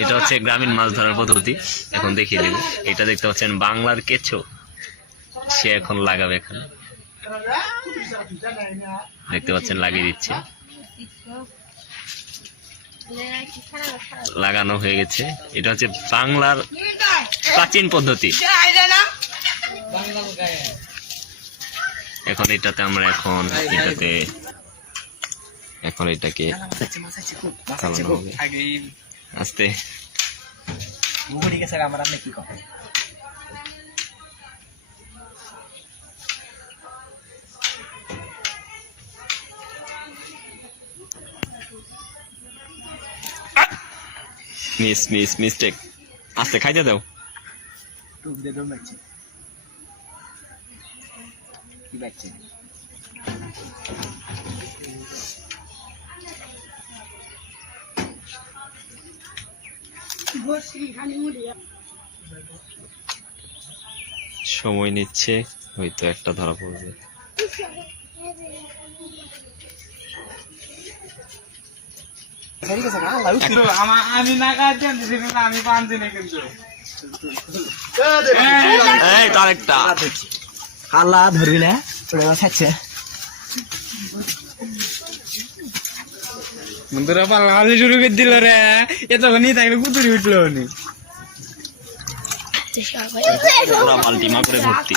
এটা হচ্ছে গ্রামীণ মাছ ধরার পদ্ধতি, এখন দেখিয়ে দেব। এটা দেখতে পাচ্ছেন বাংলার কেঁচো, সে এখন লাগাবে। এখানে দেখতে পাচ্ছেন লাগিয়ে দিচ্ছে, লাগানো হয়ে গেছে। এটা হচ্ছে বাংলার প্রাচীন পদ্ধতি। এখন এটাতে আমরা এখন এটাকে আস্তে মিস্টেক, আস্তে খাইতে দাও। সময় নিচ্ছে, হয়তো একটা ধরা পড়বে। আমি না আমি পানছি না কিন্তু তার একটা আল্লাহ ধরবি না ছাড়ছে বন্ধুরা পাল্লা শুরু করে দিল রে, এতক্ষণ থাকলে কুতুরি উঠলো নি পুরা বালতিমা করে ভর্তি।